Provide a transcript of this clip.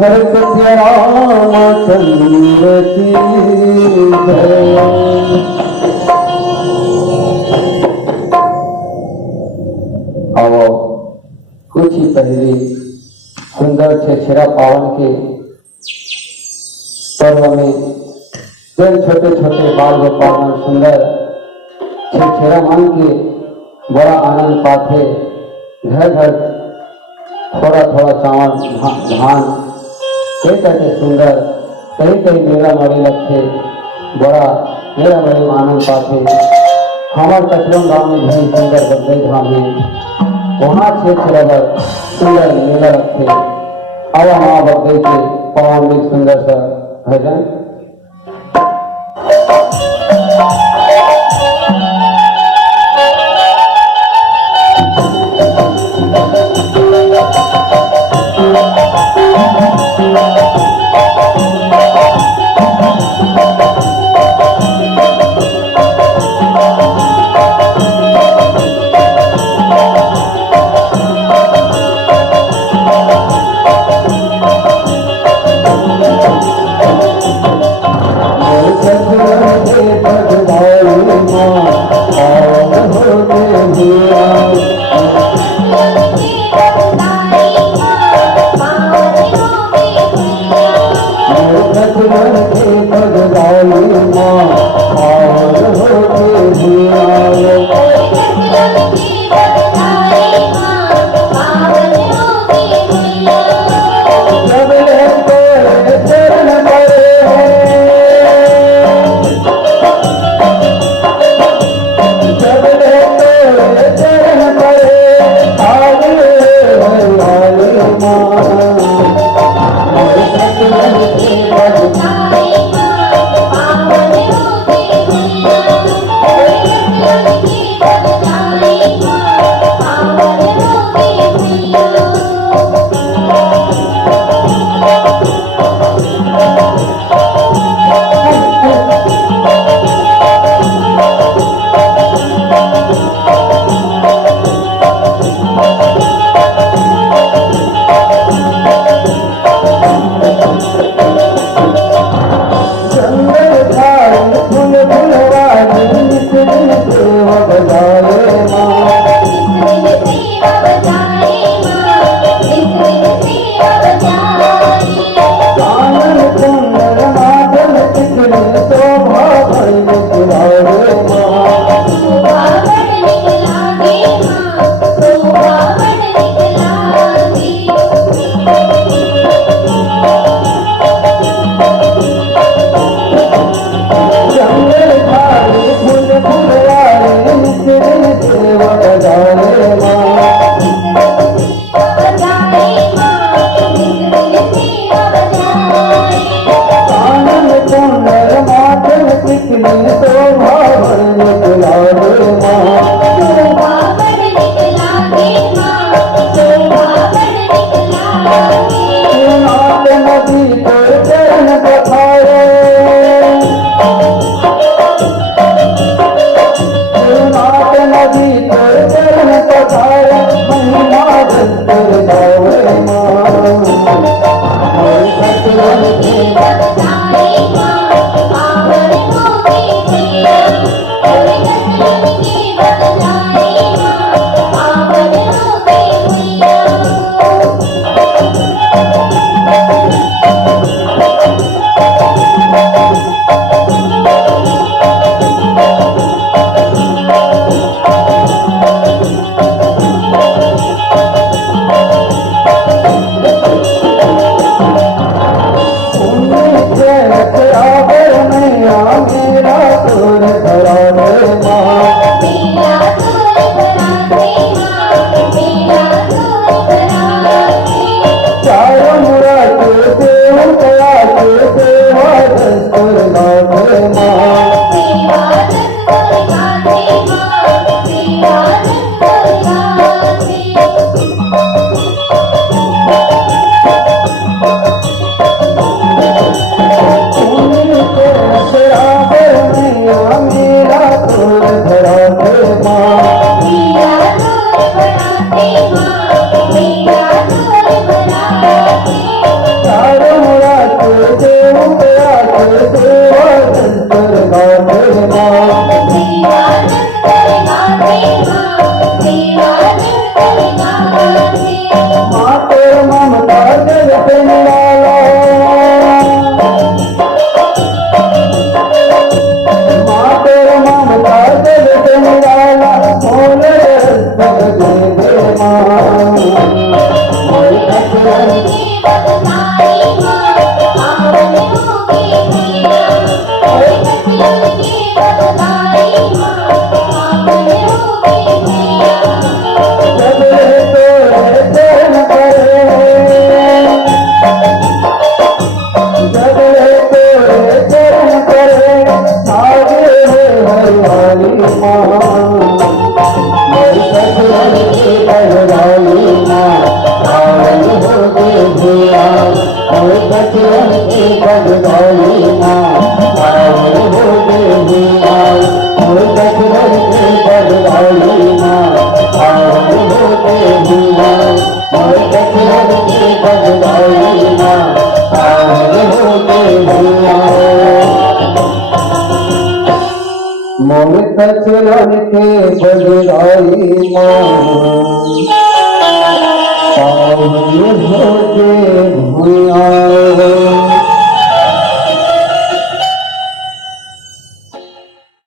भरत रामचंद्र की जय। आओ कुछ ही पहले सुंदर छेरा पावन के पर्व में जब छोटे छोटे बाल गोपाल सुंदर छेरा मान के बड़ा आनंद पाते। घर घर थोड़ा थोड़ा चावल धान कई करके सुंदर कई कई मेला मरे लगते। बड़ा मेरा बड़े आनंद पाते। हमारे कचरम गाँव में भी सुंदर बदले धाम है, वहाँ छेरा सुंदर मेला रखते। अब माँ बदले के पवन में सुंदर सा भजन। मोर कचरन के बदलाई माँ पावन होके भैया मोर कचरन के बदलाई माँ पावन होके भैया जब तोरे चरण परे जब तोरे चरण परे आगे है हरियाली माँ मोर कचरन के बदलाई माँ पावन होके भैया मोर कचरन के बदलाई माँ पावन होके भैया मोर कचरन के बदलाई माँ पावन होके भैया मोर कचरन के बदलाई माँ पावन होके भैया मोर कचरन के बदलाई माँ पावन होके भैया